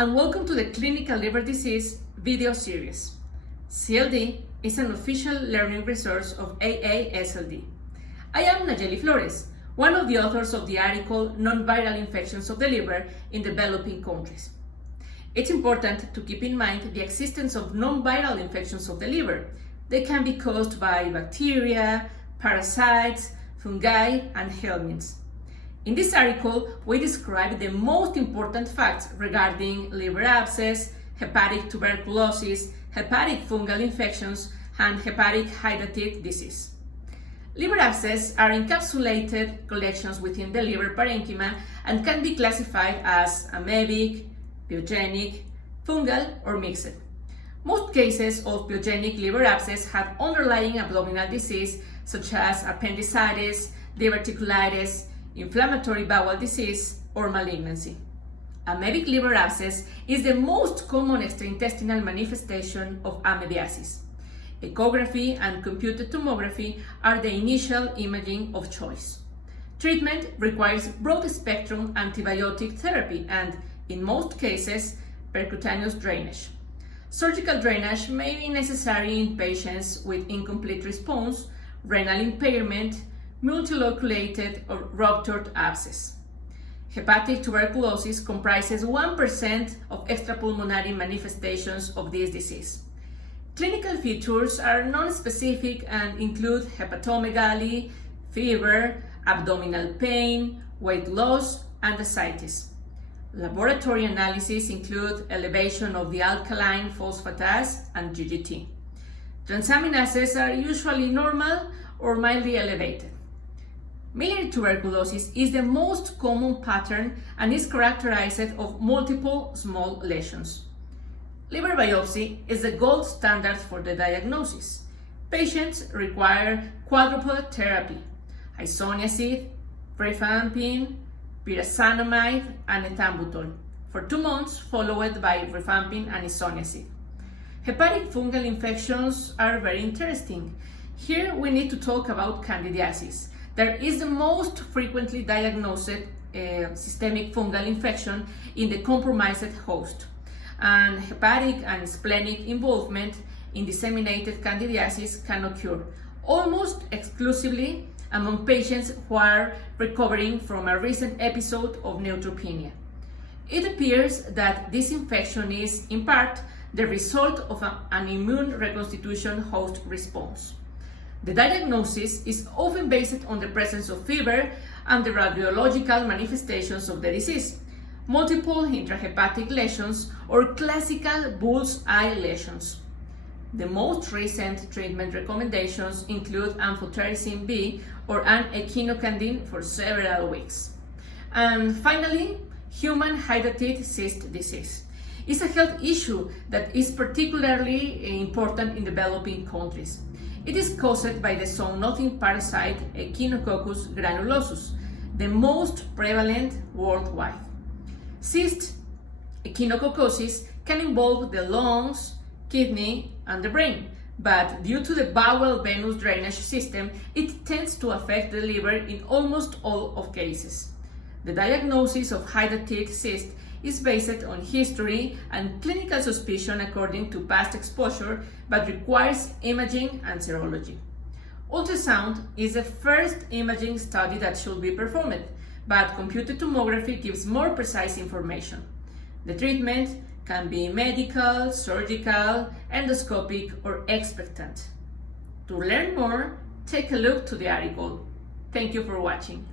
and welcome to the Clinical Liver Disease video series. CLD is an official learning resource of AASLD. I am Neyelli Flores, one of the authors of the article Nonviral Infections of the Liver in Developing Countries. It's important to keep in mind the existence of non-viral infections of the liver. They can be caused by bacteria, parasites, fungi, and helminths. In this article, we describe the most important facts regarding liver abscess, hepatic tuberculosis, hepatic fungal infections, and hepatic hydatid disease. Liver abscess are encapsulated collections within the liver parenchyma and can be classified as amoebic, pyogenic, fungal, or mixed. Most cases of pyogenic liver abscess have underlying abdominal disease such as appendicitis, diverticulitis, inflammatory bowel disease, or malignancy. Amoebic liver abscess is the most common extraintestinal manifestation of amebiasis. Echography and computed tomography are the initial imaging of choice. Treatment requires broad-spectrum antibiotic therapy and, in most cases, percutaneous drainage. Surgical drainage may be necessary in patients with incomplete response, renal impairment, multiloculated or ruptured abscess. Hepatic tuberculosis comprises 1% of extrapulmonary manifestations of this disease. Clinical features are non-specific and include hepatomegaly, fever, abdominal pain, weight loss, and ascites. Laboratory analyses include elevation of the alkaline phosphatase and GGT. Transaminases are usually normal or mildly elevated. Malaria tuberculosis is the most common pattern and is characterized of multiple small lesions. Liver biopsy is the gold standard for the diagnosis. Patients require quadruple therapy: isoniazid, rifampin, pyrazinamide, and ethambutol for 2 months, followed by rifampin and isoniazid. Hepatic fungal infections are very interesting. Here we need to talk about Candidiasis. There is the most frequently diagnosed systemic fungal infection in the compromised host, and hepatic and splenic involvement in disseminated Candidiasis can occur almost exclusively among patients who are recovering from a recent episode of neutropenia. It appears that this infection is, in part, the result of an immune reconstitution host response. The diagnosis is often based on the presence of fever and the radiological manifestations of the disease, multiple intrahepatic lesions, or classical bull's eye lesions. The most recent treatment recommendations include amphotericin B or an echinocandin for several weeks. And finally, human hydatid cyst disease is a health issue that is particularly important in developing countries. It is caused by the zoonotic parasite Echinococcus granulosus, the most prevalent worldwide. Cyst echinococcosis can involve the lungs, kidney, and the brain, but due to the bowel venous drainage system, it tends to affect the liver in almost all of cases. The diagnosis of hydatid cyst is based on history and clinical suspicion according to past exposure, but requires imaging and serology. Ultrasound is the first imaging study that should be performed, but computed tomography gives more precise information. The treatment can be medical, surgical, endoscopic, or expectant. To learn more, take a look to the article. Thank you for watching.